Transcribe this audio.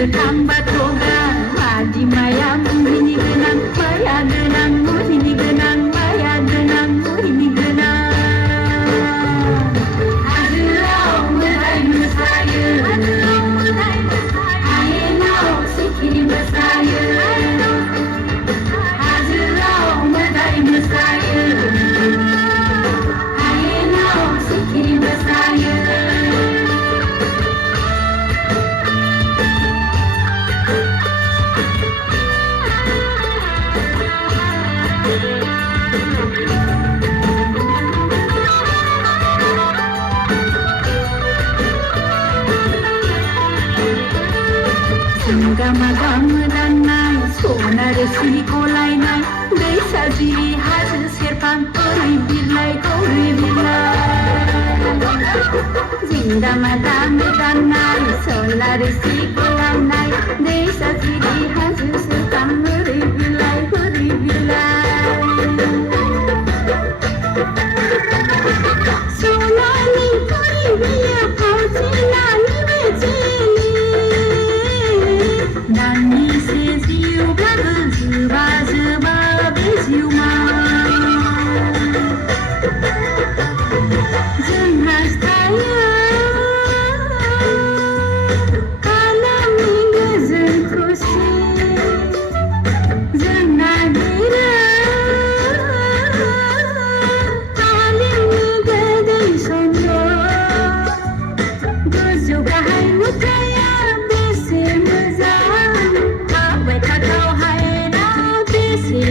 गोथां बाथ'गा मादिमाया मुहिनि गोनां माया गोनां मुहिनि गोनां माया गोनां मुहिनि गोनां हाजोआव मोदाय मोसायो हायेनाव सिखिरि मोसायो हाजोआव मोदाय मोसायो हायेनाव सिखिरि मोसायो गामा मोदाननाय सना रोसि गलायनाय दैसा जिरि हाजो सेरफां ओरै बिरलाय ओरै बिरलाय जिंगामा मोदाननाय सना रोसि गलायनाय दैसा जिरि हाजो सेरफां ओरै बिरलाय ओरै बिरलाय सनानि फैबियो फावथिनानै बेजेलि दानिसे जिउब्लाबो जोबा जोबा बे जिउमा जों हास्थायो आलामनि गोजोन खुसि जों नागिरो आलिमनि गोदै सन्द गोजौ गाहाय नुथाया बेसे मोजां थाबाय थाथाव हायेना बेसे